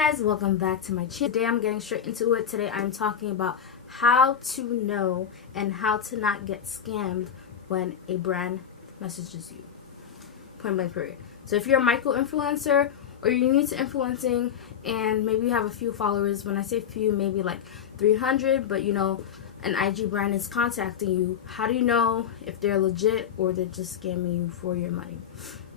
guys, welcome back to my channel. Today I'm getting straight into it. Today I'm talking about how to know and how to not get scammed when a brand messages you. Point blank period. So if you're a micro influencer or you're new to influencing and maybe you have a few followers, when I say few, maybe like 300, but you know an IG brand is contacting you, how do you know if they're legit or they're just scamming you for your money?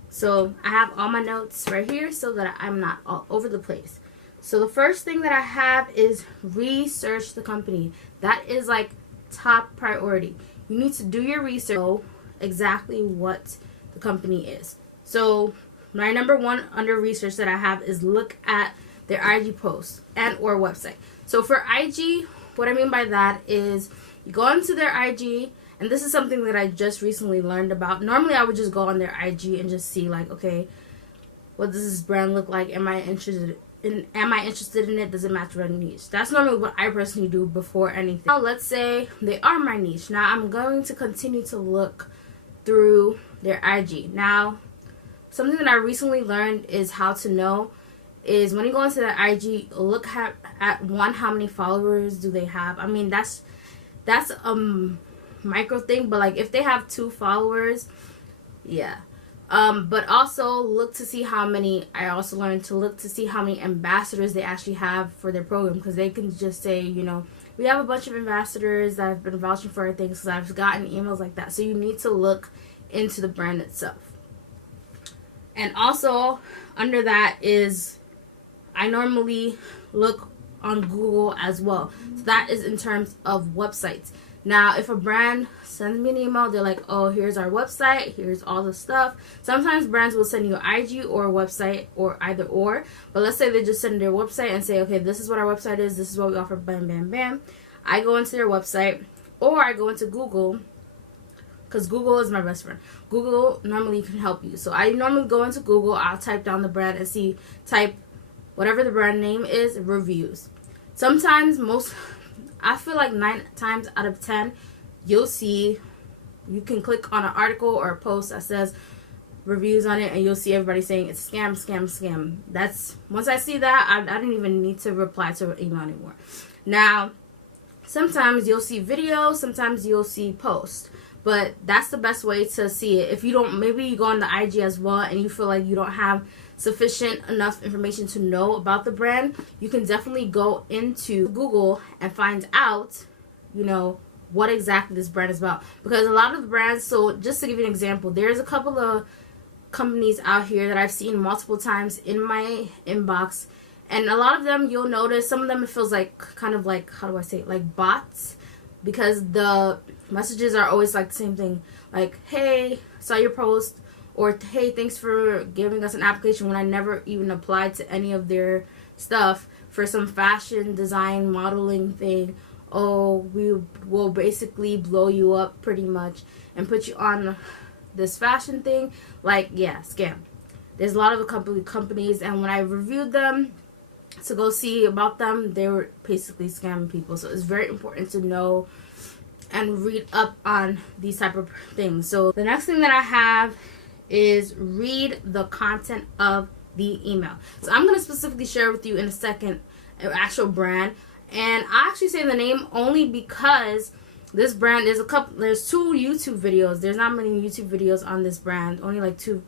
So I have all my notes right here so that I'm not all over the place. So the first thing that I have is research the company. That is like top priority. You need to do your research, know exactly what the company is. So my number one under research that I have is look at their IG posts and or website. So for IG, what I mean by that is you go onto their IG, and this is something that I just recently learned about. Normally I would just go on their IG and just see like, okay, what does this brand look like? Am I interested in it? Does it match my niche? That's normally what I personally do before anything. Now let's say they are my niche. Now I'm going to continue to look through their IG. Now something that I recently learned is how to know is when you go into their IG, look at one, how many followers do they have. I mean that's micro thing, but like if they have 2 followers, yeah. But also look to see how many, I also learned to look to see how many ambassadors they actually have for their program, because they can just say, you know, we have a bunch of ambassadors that have been vouching for our things, because I've gotten emails like that. So you need to look into the brand itself. And also under that is I normally look on Google as well. So that is in terms of websites. Now, if a brand sends me an email, they're like, oh, here's our website, here's all the stuff. Sometimes brands will send you an IG or a website or either or. But let's say they just send their website and say, okay, this is what our website is, this is what we offer, bam, bam, bam. I go into their website or I go into Google, because Google is my best friend. Google normally can help you. So I normally go into Google, I'll type down the brand and type whatever the brand name is, reviews. Sometimes I feel like 9 times out of 10, you can click on an article or a post that says reviews on it, and you'll see everybody saying it's scam, scam, scam. That's, once I see that, I don't even need to reply to an email anymore. Now, sometimes you'll see videos, sometimes you'll see posts, but that's the best way to see it. If you don't, maybe you go on the IG as well and you feel like you don't have sufficient enough information to know about the brand, you can definitely go into Google and find out, you know, what exactly this brand is about. Because a lot of the brands, so just to give you an example, there's a couple of companies out here that I've seen multiple times in my inbox, and a lot of them you'll notice, some of them it feels like kind of like, how do I say it, like bots, because the messages are always like the same thing, like, hey, saw your post, or hey, thanks for giving us an application, when I never even applied to any of their stuff for some fashion design modeling thing. Oh, we will basically blow you up pretty much and put you on this fashion thing. Like, yeah, scam. There's a lot of companies, and when I reviewed them to go see about them, they were basically scamming people. So it's very important to know and read up on these type of things. So the next thing that I have is read the content of the email. So I'm going to specifically share with you in a second an actual brand, and I actually say the name only because this brand, there's 2 YouTube videos. There's not many YouTube videos on this brand, only like 2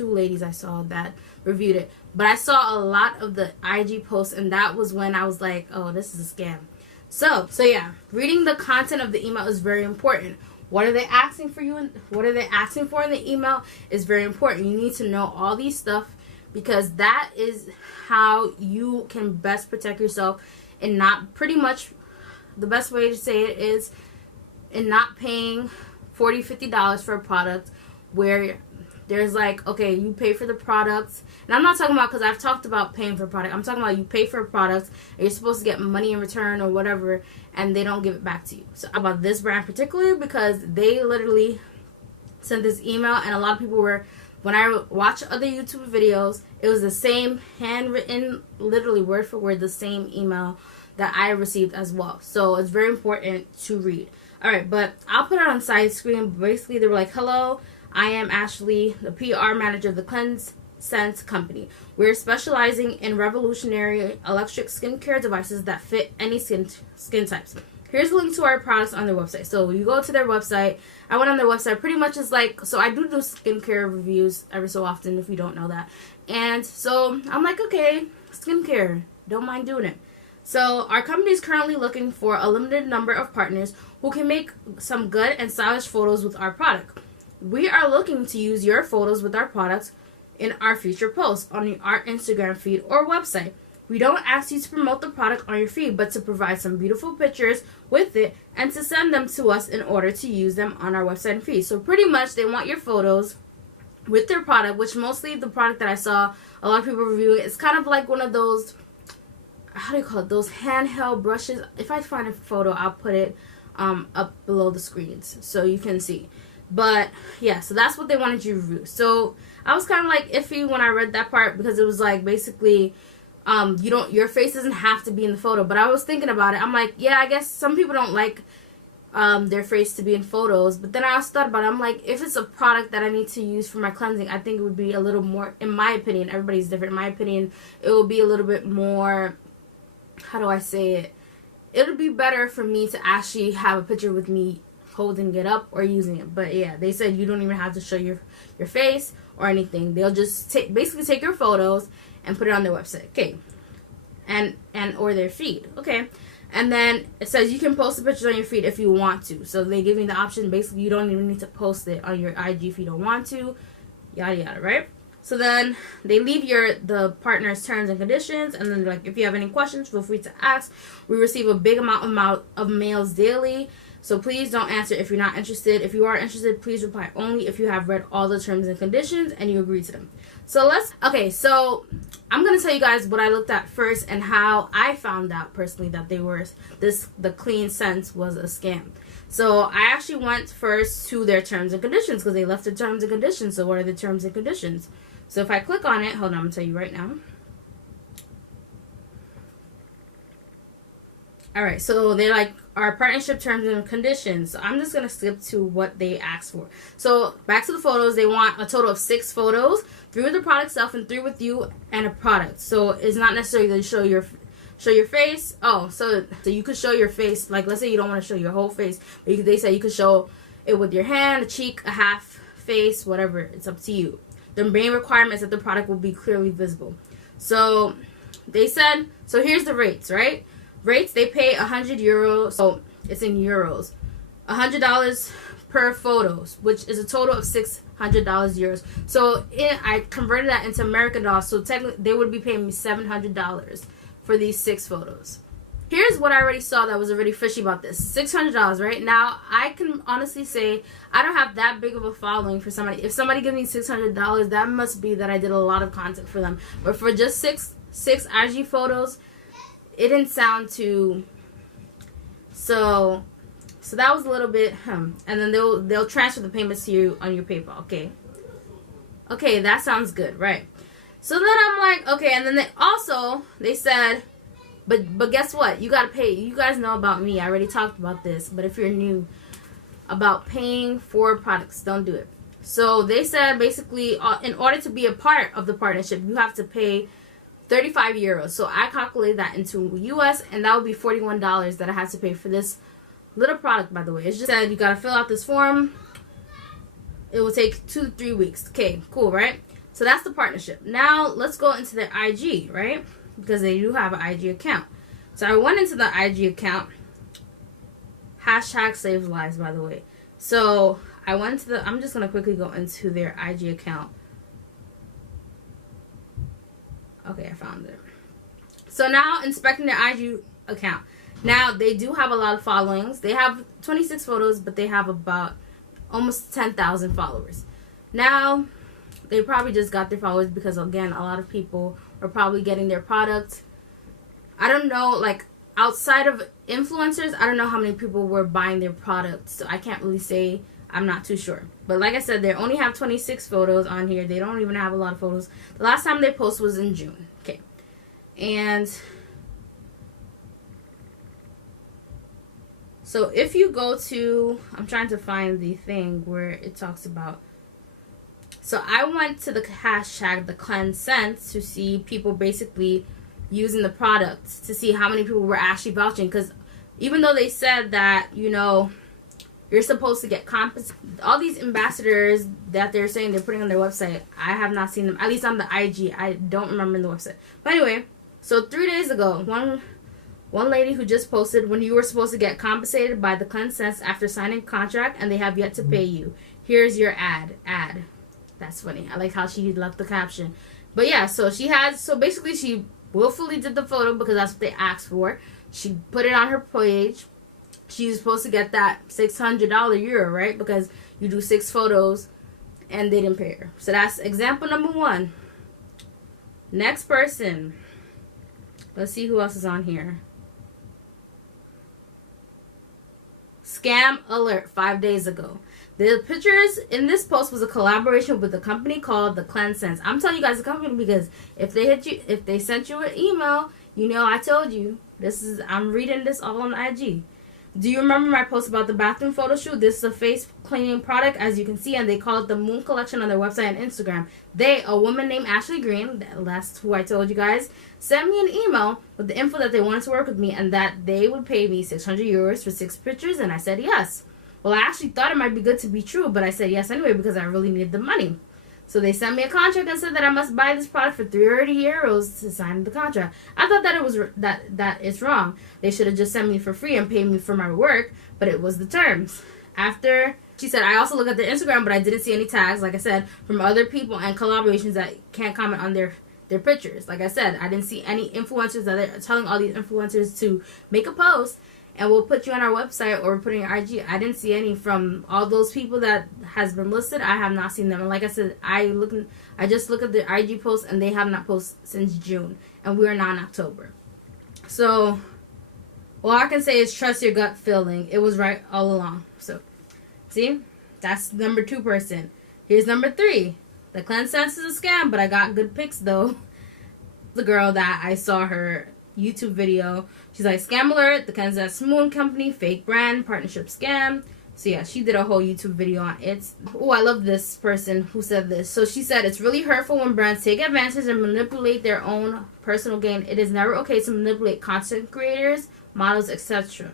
ladies I saw that reviewed it, but I saw a lot of the IG posts, and that was when I was like, oh, this is a scam. So yeah, reading the content of the email is very important. What are they asking for you, and what are they asking for in the email is very important. You need to know all these stuff, because that is how you can best protect yourself, and not, pretty much the best way to say it is in not paying $40-50 for a product where there's like, okay, you pay for the products, and I'm not talking about, because I've talked about paying for a product, I'm talking about you pay for a product and you're supposed to get money in return or whatever, and they don't give it back to you. So about this brand particularly, because they literally sent this email, and a lot of people were, when I watch other YouTube videos, it was the same handwritten, literally word for word, the same email that I received as well. So it's very important to read. Alright, but I'll put it on side screen. Basically, they were like, hello, I am Ashley, the PR manager of the Cleanse Scent Company. We're specializing in revolutionary electric skincare devices that fit any skin types. Here's a link to our products on their website. So you go to their website. I went on their website. Pretty much is like, so I do skincare reviews every so often, if you don't know that. And so I'm like, okay, skincare, don't mind doing it. So our company is currently looking for a limited number of partners who can make some good and stylish photos with our product. We are looking to use your photos with our products in our future posts on our Instagram feed or website. We don't ask you to promote the product on your feed, but to provide some beautiful pictures with it and to send them to us in order to use them on our website and feed. So pretty much they want your photos with their product, which mostly the product that I saw a lot of people review it. It's kind of like one of those, how do you call it, those handheld brushes. If I find a photo, I'll put it up below the screens so you can see. But yeah, so that's what they wanted you to review. So I was kind of like iffy when I read that part, because it was like basically your face doesn't have to be in the photo. But I was thinking about it. I'm like, yeah, I guess some people don't like their face to be in photos. But then I also thought about it. I'm like, if it's a product that I need to use for my cleansing, I think it would be a little more, in my opinion, everybody's different. In my opinion, it will be a little bit more, how do I say it? It would be better for me to actually have a picture with me holding it up or using it. But yeah, they said you don't even have to show your face or anything. They'll just basically take your photos and put it on their website. Okay. And or their feed. Okay. And then it says you can post the pictures on your feed if you want to. So they give me the option. Basically, you don't even need to post it on your IG if you don't want to. Yada yada, right? So then they leave the partner's terms and conditions, and then like, if you have any questions, feel free to ask. We receive a big amount of mails daily, so please don't answer if you're not interested. If you are interested, please reply only if you have read all the terms and conditions and you agree to them. So so I'm gonna tell you guys what I looked at first and how I found out personally that the Clean Sense was a scam. So I actually went first to their terms and conditions, because they left the terms and conditions. So what are the terms and conditions? So if I click on it, hold on, I'm going to tell you right now. Alright, so they're like, our partnership terms and conditions. So I'm just going to skip to what they asked for. So back to the photos. They want a total of 6 photos, 3 with the product itself and 3 with you and a product. So it's not necessarily to show your face. Oh, so you could show your face. Like, let's say you don't want to show your whole face, but they say you could show it with your hand, a cheek, a half face, whatever. It's up to you. The main requirement is that the product will be clearly visible. So they said, so here's the rates, right? Rates, they pay €100, so it's in euros. $100 per photos, which is a total of $600 euros. So I converted that into American dollars, so technically they would be paying me $700 for these 6 photos. Here's what I already saw that was already fishy about this. $600, right? Now, I can honestly say I don't have that big of a following for somebody. If somebody gives me $600, that must be that I did a lot of content for them. But for just six IG photos, it didn't sound too... So that was a little bit, And then they'll transfer the payments to you on your PayPal, okay? Okay, that sounds good, right? So then I'm like, okay, and then they said... But guess what? You gotta pay. You guys know about me. I already talked about this. But if you're new, about paying for products, don't do it. So they said basically, in order to be a part of the partnership, you have to pay €35. So I calculated that into US, and that would be $41 that I had to pay for this little product. By the way, it's just said you gotta fill out this form. It will take 2 to 3 weeks. Okay, cool, right? So that's the partnership. Now let's go into the IG, right? Because they do have an IG account. So I went into the IG account. Hashtag saves lives, by the way. So I went to I'm just going to quickly go into their IG account. Okay, I found it. So now inspecting their IG account. Now they do have a lot of followings. They have 26 photos, but they have about almost 10,000 followers. Now they probably just got their followers because, again, a lot of people are probably getting their product. I don't know, like, outside of influencers, I don't know how many people were buying their products. So I can't really say. I'm not too sure. But like I said, they only have 26 photos on here. They don't even have a lot of photos. The last time they posted was in June. Okay. And so if you go to, I'm trying to find the thing where it talks about. So I went to the hashtag the cleanse sense to see people basically using the products, to see how many people were actually vouching, because even though they said that, you know, you're supposed to get compensated, all these ambassadors that they're saying they're putting on their website, I have not seen them, at least on the IG. I don't remember the website. But anyway, so 3 days ago, one lady who just posted, when you were supposed to get compensated by the cleanse sense after signing a contract and they have yet to pay you. Here's your ad. That's funny. I like how she left the caption. But yeah, so basically she willfully did the photo because that's what they asked for. She put it on her page. She's supposed to get that $600 euro, right? Because you do 6 photos and they didn't pay her. So that's example number 1. Next person. Let's see who else is on here. Scam alert 5 days ago. The pictures in this post was a collaboration with a company called The Cleanse Sense. I'm telling you guys the company because if they sent you an email, you know I told you. I'm reading this all on IG. Do you remember my post about the bathroom photo shoot? This is a face cleaning product, as you can see, and they call it the Moon Collection on their website and Instagram. A woman named Ashley Green, that's who I told you guys, sent me an email with the info that they wanted to work with me and that they would pay me 600 euros for 6 pictures, and I said yes. Well, I actually thought it might be good to be true, but I said yes anyway because I really needed the money. So they sent me a contract and said that I must buy this product for 30 euros to sign the contract. I thought that it was that it's wrong. They should have just sent me for free and paid me for my work, but it was the terms. After she said, I also looked at their Instagram, but I didn't see any tags, like I said, from other people and collaborations that can't comment on their pictures. Like I said, I didn't see any influencers that are telling all these influencers to make a post and we'll put you on our website or put in your IG. I didn't see any from all those people that has been listed. I have not seen them. And like I said, I just look at the IG posts and they have not posted since June. And we are now in October. So all I can say is trust your gut feeling. It was right all along. So see, that's number 2 person. Here's number 3. The cleanse sense is a scam, but I got good pics though. The girl that I saw her YouTube video, she's like, scam alert, the Kansas Moon Company, fake brand, partnership scam. So yeah, she did a whole YouTube video on it. Oh, I love this person who said this. So she said, it's really hurtful when brands take advantage and manipulate their own personal gain. It is never okay to manipulate content creators, models, etc.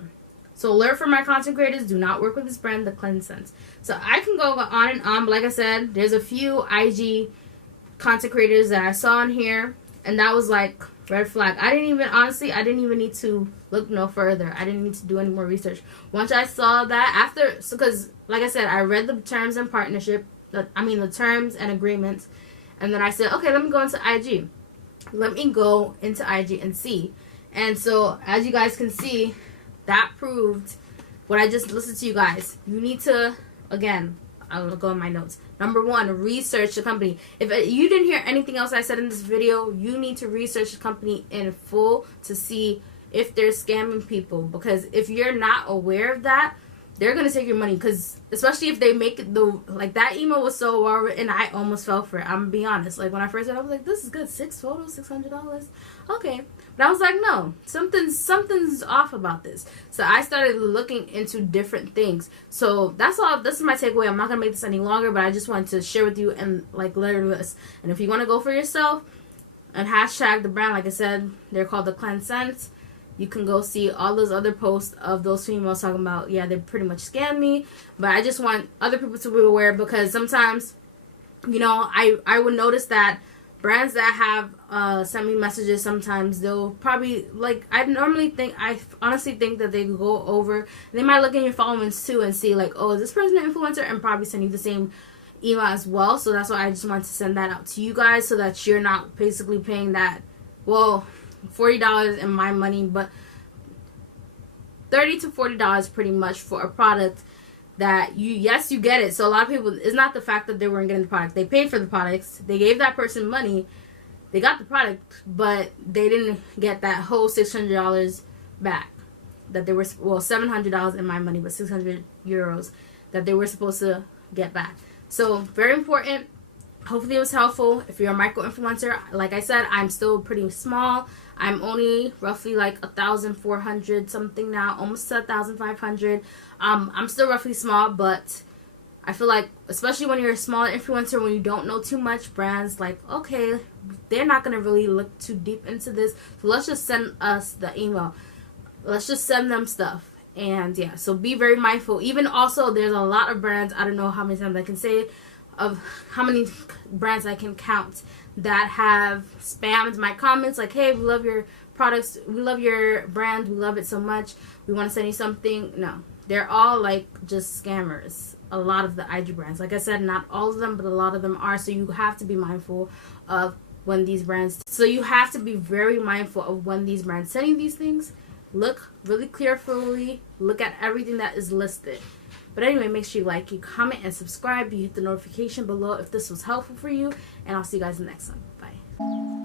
So alert for my content creators, do not work with this brand, the Cleanse Sense. So I can go on and on, but like I said, there's a few IG content creators that I saw on here, and that was like red flag. I didn't even need to look no further. I didn't need to do any more research. Once I saw that, because like I said, I read the terms and the terms and agreements, and then I said, okay, let me go into IG. Let me go into IG and see. And so, as you guys can see, that proved what I just listened to you guys. You need to, again, I'll go in my notes. Number 1, research the company. If you didn't hear anything else I said in this video, you need to research the company in full to see if they're scamming people. Because if you're not aware of that, they're going to take your money. Because especially if they make it, that email was so well written, I almost fell for it. I'm going to be honest. Like when I first read it, I was like, this is good. 6 photos, $600. Okay. But I was like, no, something's off about this. So I started looking into different things. So that's all. This is my takeaway. I'm not going to make this any longer, but I just wanted to share with you and learn this. And if you want to go for yourself and hashtag the brand, like I said, they're called the Cleanse Sense. You can go see all those other posts of those females talking about, yeah, they pretty much scammed me. But I just want other people to be aware because sometimes, you know, I would notice that brands that have sent me messages, sometimes they'll probably, I honestly think that they go over, they might look in your followings too and see like, oh, is this person an influencer, and probably send you the same email as well. So that's why I just wanted to send that out to you guys so that you're not basically paying that, well, $40 in my money, but $30 to $40 pretty much for a product that you get it. So a lot of people, it's not the fact that they weren't getting the product. They paid for the products. They gave that person money. They got the product, but they didn't get that whole $600 back. That they were, well, $700 in my money, but 600 euros that they were supposed to get back. So very important. Hopefully it was helpful. If you're a micro influencer, like I said, I'm still pretty small. I'm only roughly like 1,400 something now, almost 1,500. I'm still roughly small, but I feel like, especially when you're a smaller influencer, when you don't know too much, brands like, okay, they're not going to really look too deep into this, so let's just send us the email. Let's just send them stuff. And yeah, so be very mindful. Even also, there's a lot of brands, I don't know how many times I can say, of how many brands I can count that have spammed my comments like, hey, we love your products, we love your brand, we love it so much, we want to send you something. No, they're all like just scammers. A lot of the IG brands, like I said, not all of them, but a lot of them are. So you have to be mindful of when these brands, so you have to be very mindful of when these brands sending these things. Look really carefully, look at everything that is listed. But anyway, make sure you like, you comment, and subscribe. You hit the notification below if this was helpful for you. And I'll see you guys in the next one. Bye.